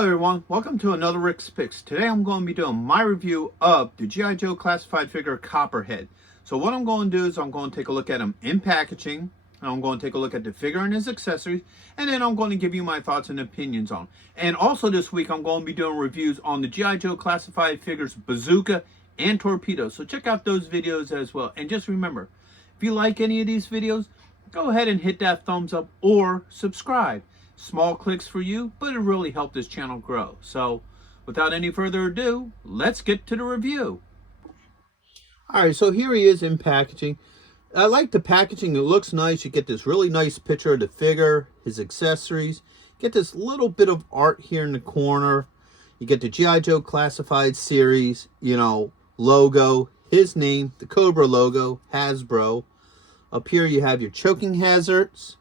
Hello everyone, welcome to another Rick's Picks. Today I'm going to be doing my review of the G.I. Joe classified figure Copperhead. So what I'm going to do is I'm going to take a look at him in packaging, and I'm going to take a look at the figure and his accessories, and then I'm going to give you my thoughts and opinions on him. And also this week I'm going to be doing reviews on the G.I. Joe classified figures Bazooka and Torpedo. So check out those videos as well. And just remember, if you like any of these videos, go ahead and hit that thumbs up or subscribe. Small clicks for you, but it really helped this channel grow. So without any further ado, let's get to the review. Alright, so here he is in packaging. I like the packaging. It looks nice. You get this really nice picture of the figure, his accessories. Get this little bit of art here in the corner. You get the G.I. Joe classified series, logo, his name, the Cobra logo, Hasbro. Up here you have your choking hazards,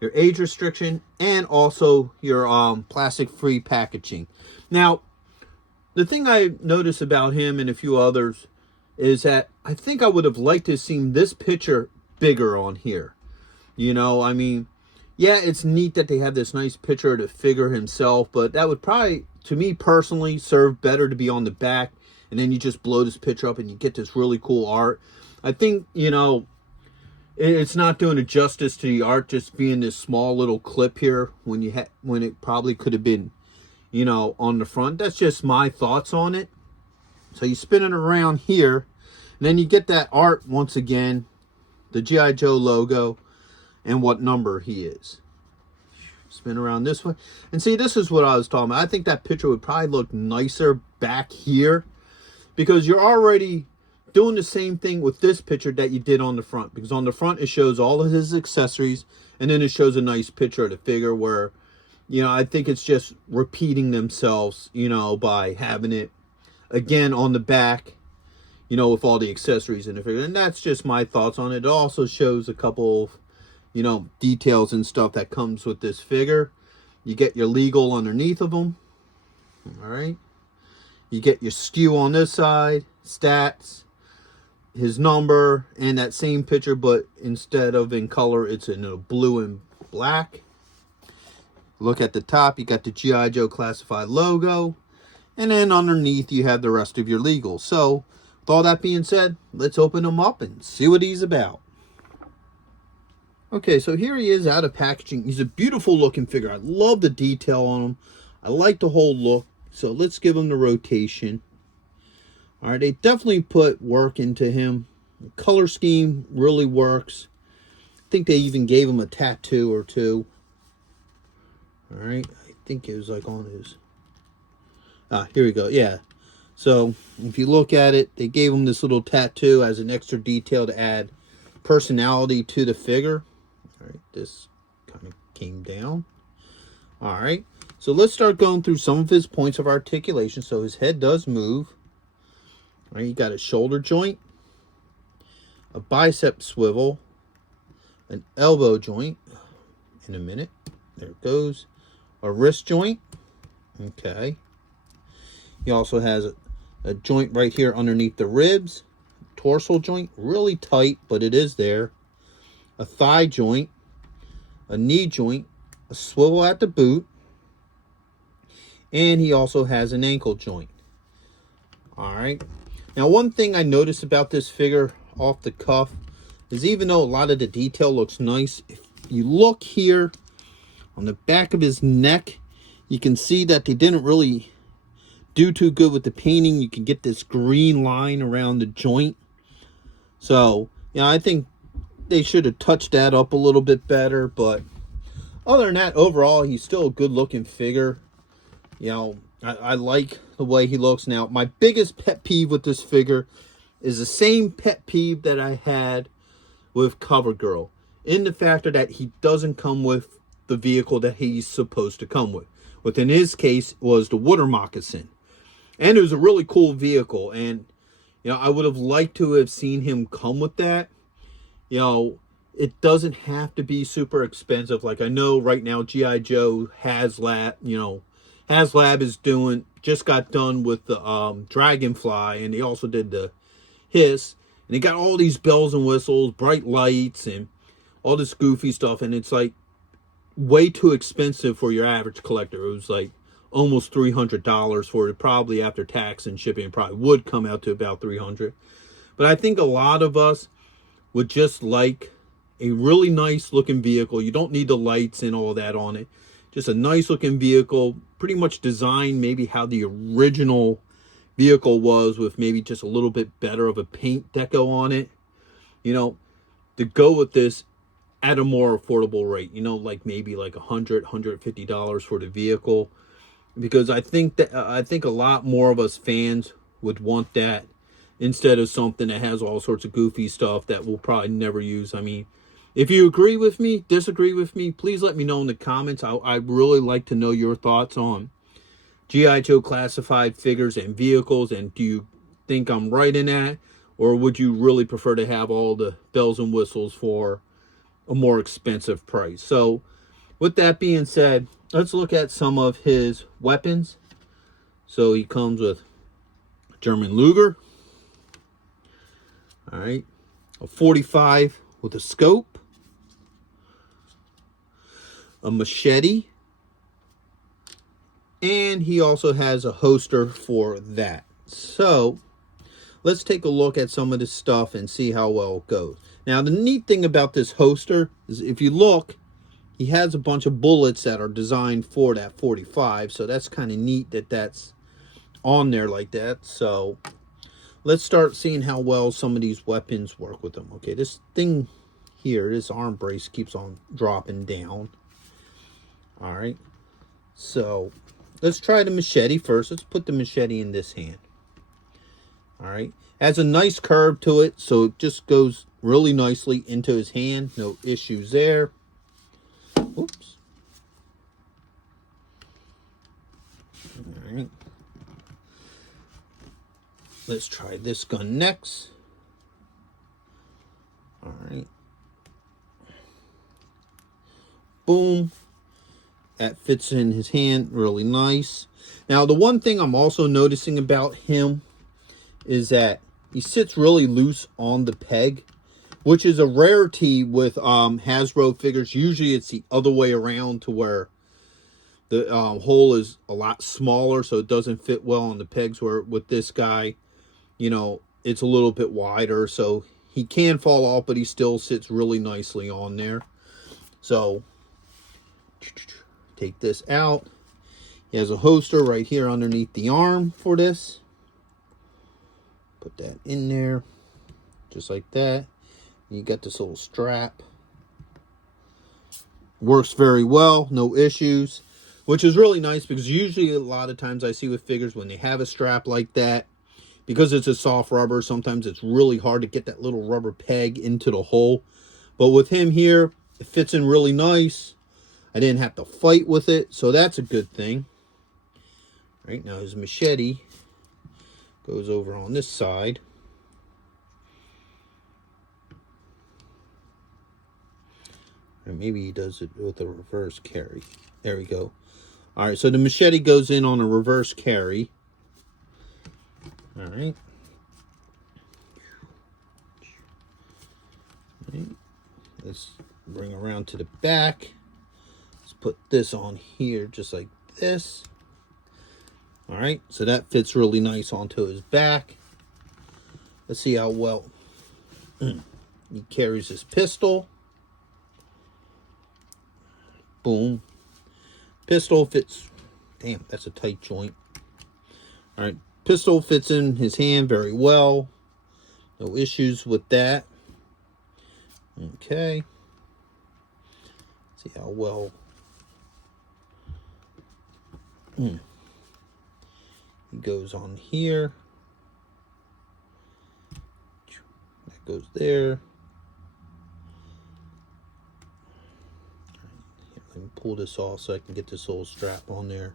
your age restriction, and also your plastic-free packaging. Now, the thing I noticed about him and a few others is that I think I would have liked to have seen this picture bigger on here. I mean, yeah, it's neat that they have this nice picture of the figure himself, but that would probably, to me personally, serve better to be on the back, and then you just blow this picture up and you get this really cool art. I think, it's not doing it justice to the art just being this small little clip here when it probably could have been, on the front. That's just my thoughts on it. So you spin it around here, and then you get that art once again, the G.I. Joe logo, and what number he is. Spin around this way. And see, this is what I was talking about. I think that picture would probably look nicer back here, because you're already doing the same thing with this picture that you did on the front, because on the front it shows all of his accessories, and then it shows a nice picture of the figure where, I think it's just repeating themselves, by having it again on the back, with all the accessories in the figure. And that's just my thoughts on it. It also shows a couple of, details and stuff that comes with this figure. You get your legal underneath of them. All right. You get your SKU on this side, stats, his number, and that same picture, but instead of in color, it's in a blue and black. Look at the top, you got the G.I. Joe classified logo, and then underneath you have the rest of your legal. So with all that being said, let's open him up and see what he's about. Okay, so here he is out of packaging. He's a beautiful looking figure. I love the detail on him. I like the whole look. So let's give him the rotation. All right, they definitely put work into him. The color scheme really works. I think they even gave him a tattoo or two. All right, I think it was like on his... here we go, yeah. So if you look at it, they gave him this little tattoo as an extra detail to add personality to the figure. All right, this kind of came down. All right, so let's start going through some of his points of articulation. So his head does move. All right, you got a shoulder joint, a bicep swivel, an elbow joint. In a minute, there it goes. A wrist joint. Okay. He also has a joint right here underneath the ribs. Torso joint, really tight, but it is there. A thigh joint, a knee joint, a swivel at the boot, and he also has an ankle joint. All right. Now, one thing I noticed about this figure off the cuff is even though a lot of the detail looks nice, if you look here on the back of his neck, you can see that they didn't really do too good with the painting. You can get this green line around the joint. So, I think they should have touched that up a little bit better. But other than that, overall, he's still a good looking figure. I like the way he looks. Now, my biggest pet peeve with this figure is the same pet peeve that I had with CoverGirl, in the factor that he doesn't come with the vehicle that he's supposed to come with. Within his case, was the water moccasin. And it was a really cool vehicle. And, I would have liked to have seen him come with that. It doesn't have to be super expensive. Like I know right now, G.I. Joe HasLab, HasLab is just got done with the Dragonfly, and they also did the Hiss, and they got all these bells and whistles, bright lights, and all this goofy stuff, and it's like way too expensive for your average collector. It was like almost $300 for it. Probably after tax and shipping, it probably would come out to about $300. But I think a lot of us would just like a really nice looking vehicle. You don't need the lights and all that on it. Just a nice looking vehicle, pretty much designed maybe how the original vehicle was, with maybe just a little bit better of a paint deco on it. You know, to go with this at a more affordable rate, you know, like maybe like $150 for the vehicle, because I think a lot more of us fans would want that instead of something that has all sorts of goofy stuff that we'll probably never use. I mean, if you agree with me, disagree with me, please let me know in the comments. I'd really like to know your thoughts on G.I. Joe classified figures and vehicles, and do you think I'm right in that? Or would you really prefer to have all the bells and whistles for a more expensive price? So with that being said, let's look at some of his weapons. So he comes with German Luger. All right. A 45 with a scope. A machete. And he also has a holster for that. So let's take a look at some of this stuff and see how well it goes. Now, the neat thing about this holster is if you look, he has a bunch of bullets that are designed for that 45. So that's kind of neat that that's on there like that. So let's start seeing how well some of these weapons work with them. Okay, this thing here, this arm brace keeps on dropping down. All right. So let's try the machete first. Let's put the machete in this hand. All right. Has a nice curve to it, so it just goes really nicely into his hand. No issues there. Oops. All right. Let's try this gun next. All right. Boom. That fits in his hand really nice. Now, the one thing I'm also noticing about him is that he sits really loose on the peg, which is a rarity with Hasbro figures. Usually it's the other way around, to where the hole is a lot smaller, so it doesn't fit well on the pegs, where with this guy, you know, it's a little bit wider, so he can fall off, but he still sits really nicely on there. So take this out. He has a holster right here underneath the arm for this. Put that in there, just like that. You got this little strap. Works very well, no issues, which is really nice, because usually a lot of times I see with figures, when they have a strap like that, because it's a soft rubber, sometimes it's really hard to get that little rubber peg into the hole. But with him here, it fits in really nice. I didn't have to fight with it, so that's a good thing. Right now, his machete goes over on this side. Or maybe he does it with a reverse carry. There we go. All right, so the machete goes in on a reverse carry. All right. Let's bring around to the back. Let's put this on here just like this. All right, so that fits really nice onto his back. Let's see how well he carries his pistol. Boom. Pistol fits. Damn, that's a tight joint. All right, pistol fits in his hand very well. No issues with that. Okay. See how well. He goes on here. That goes there. Let me pull this off so I can get this little strap on there.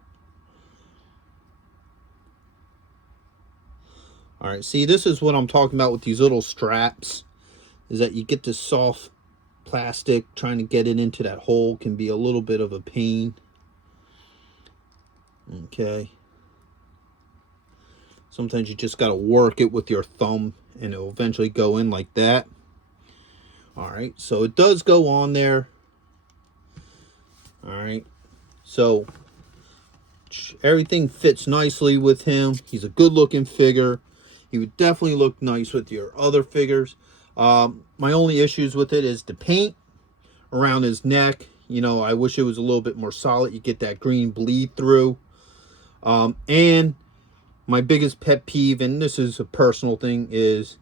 All right, see, this is what I'm talking about with these little straps, is that you get this soft plastic. Trying to get it into that hole can be a little bit of a pain. Okay. Sometimes you just got to work it with your thumb, and it'll eventually go in like that. All right, so it does go on there. All right, so Everything fits nicely with him. He's a good looking figure. He would definitely look nice with your other figures. My only issues with it is the paint around his neck. You know, I wish it was a little bit more solid. You get that green bleed through. And my biggest pet peeve, and this is a personal thing, is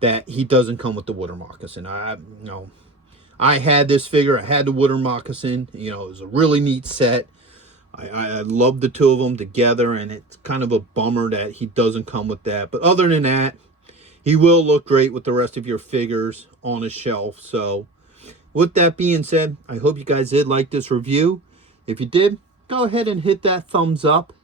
that he doesn't come with the water moccasin. I had this figure. I had the water moccasin. You know, it was a really neat set. I love the two of them together, and it's kind of a bummer that he doesn't come with that. But other than that, he will look great with the rest of your figures on a shelf. So with that being said, I hope you guys did like this review. If you did, go ahead and hit that thumbs up.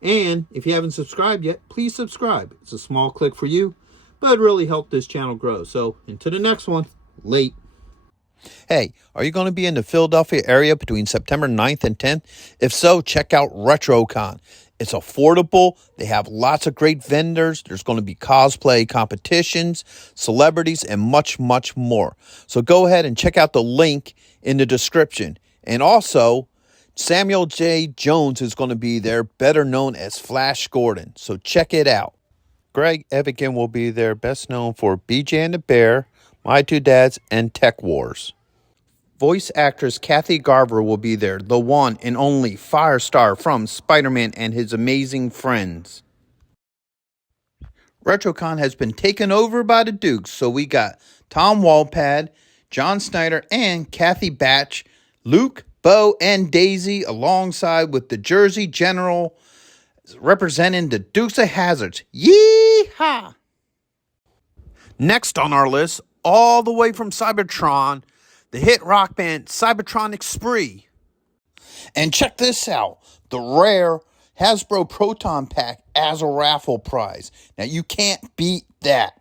And if you haven't subscribed yet, please subscribe. It's a small click for you, but it really helped this channel grow. So until the next one, late. Hey, are you going to be in the Philadelphia area between September 9th and 10th? If so, check out RetroCon. It's affordable. They have lots of great vendors. There's going to be cosplay competitions, celebrities, and much, much more. So go ahead and check out the link in the description. And also, Samuel J. Jones is going to be there, better known as Flash Gordon. So check it out. Greg Evigan will be there, best known for BJ and the Bear, My Two Dads, and Tech Wars. Voice actress Kathy Garver will be there, the one and only Firestar from Spider-Man and His Amazing Friends. RetroCon has been taken over by the Dukes, so we got Tom Walpad, John Snyder, and Kathy Batch, Luke, Bo, and Daisy, alongside with the Jersey General representing the Dukes of Hazzards. Yee-haw! Next on our list, all the way from Cybertron, the hit rock band Cybertronic Spree. And check this out, the rare Hasbro Proton Pack as a raffle prize. Now you can't beat that.